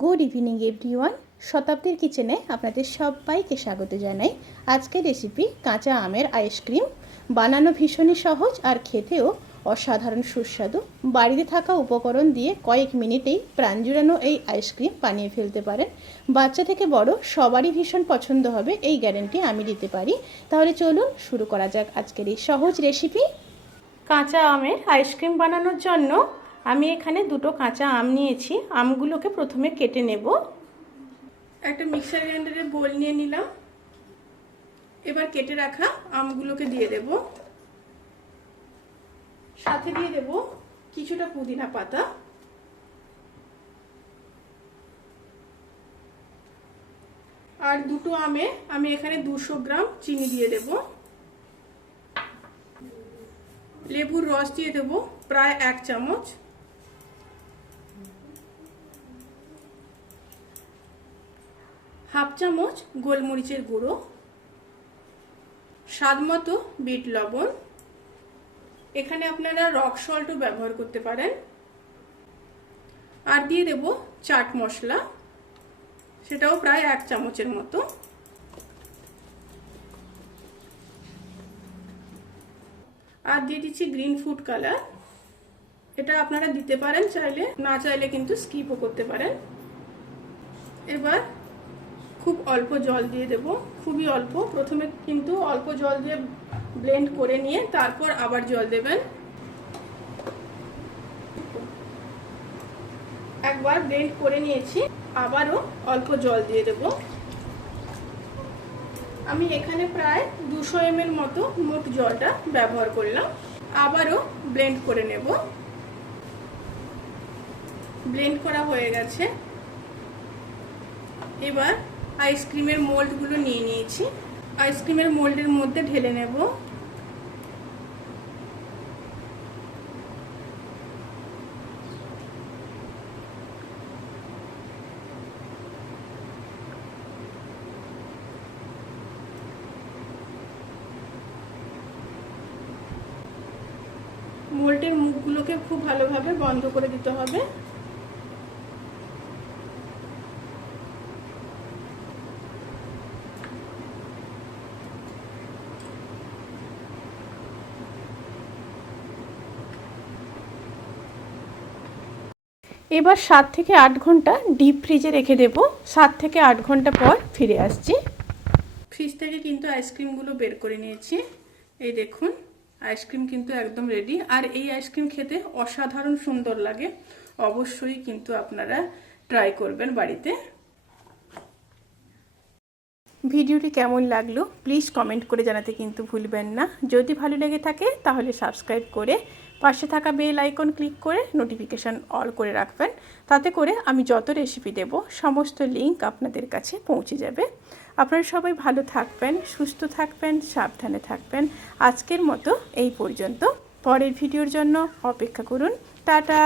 Good evening everyone. শতাব্দীর কিচেনে আপনাদের সবাইকে স্বাগত জানাই। আজকের রেসিপি কাঁচা আমের আইসক্রিম বানানো ভীষণই সহজ আর খেতেও অসাধারণ সুস্বাদু। বাড়িতে থাকা উপকরণ দিয়ে কয়েক মিনিটেই প্রাণ জুড়ানো এই আইসক্রিম বানিয়ে ফেলতে পারেন। বাচ্চা থেকে বড় সবারই ভীষণ পছন্দ হবে এই গ্যারেন্টি আমি দিতে পারি। তাহলে চলুন শুরু করা যাক আজকের এই সহজ রেসিপি। কাঁচা আমের আইসক্রিম বানানোর জন্য আমি এখানে দুটো কাঁচা আম নিয়েছি। আমগুলোকে প্রথমে কেটে নেব। একটা মিক্সার গ্রাইন্ডারে বোল নিয়ে নিলাম। এবার কেটে রাখা আমগুলোকে দিয়ে দেব। সাথে দিয়ে দেব কিছুটা পুদিনা পাতা। আর দুটো আমে আমি এখানে দুশো গ্রাম চিনি দিয়ে দেব। লেবুর রস দিয়ে দেব প্রায় এক চামচ। হাফ চামচ গোলমরিচের গুঁড়ো, স্বাদ মতো বিট লবণ। এখানে আপনারা রক সল্টও ব্যবহার করতে পারেন। আর দিয়ে দেব চাট মশলা, সেটাও প্রায় এক চামচের মতো। আর দিয়ে দিচ্ছি গ্রিন ফুড কালার। এটা আপনারা দিতে পারেন চাইলে, না চাইলে কিন্তু স্কিপও করতে পারেন। এবার খুব অল্প জল দিয়ে দেব, খুবই অল্প। প্রথমে কিন্তু অল্প জল দিয়ে ব্লেন্ড করে নিয়ে তারপর আবার জল দেবেন। একবার ব্লেন্ড করে নিয়েছি, আবারও অল্প জল দিয়ে দেব। আমি এখানে প্রায় দুশো এম এর মতো মোট জলটা ব্যবহার করলাম। আবারও ব্লেন্ড করে নেব। ব্লেন্ড করা হয়ে গেছে। এবার আইসক্রিমের মোল্ডগুলো নিয়ে নিয়েছি। আইসক্রিমের মোল্ডের মধ্যে ঢেলে নেব। মোল্ডের মুখগুলোকে খুব ভালোভাবে বন্ধ করে দিতে হবে। এবার সাত থেকে আট ঘণ্টা ডিপ ফ্রিজে রেখে দেব। সাত থেকে আট ঘণ্টা পর ফিরে আসছি। ফ্রিজ থেকে কিন্তু আইসক্রিমগুলো বের করে নিয়েছি। এই দেখুন আইসক্রিম কিন্তু একদম রেডি আর এই আইসক্রিম খেতে অসাধারণ সুন্দর লাগে। অবশ্যই কিন্তু আপনারা ট্রাই করবেন বাড়িতে। ভিডিওটি কেমন লাগল প্লিজ কমেন্ট করে জানাতে কিন্তু ভুলবেন না। যদি ভালো লেগে থাকে তাহলে সাবস্ক্রাইব করে পাশে থাকা বেল আইকন ক্লিক করে নোটিফিকেশান অল করে রাখবেন। তাতে করে আমি যত রেসিপি দেব, সমস্ত লিঙ্ক আপনাদের কাছে পৌঁছে যাবে। আপনারা সবাই ভালো থাকবেন, সুস্থ থাকবেন, সাবধানে থাকবেন। আজকের মতো এই পর্যন্ত। পরের ভিডিওর জন্য অপেক্ষা করুন। টাটা!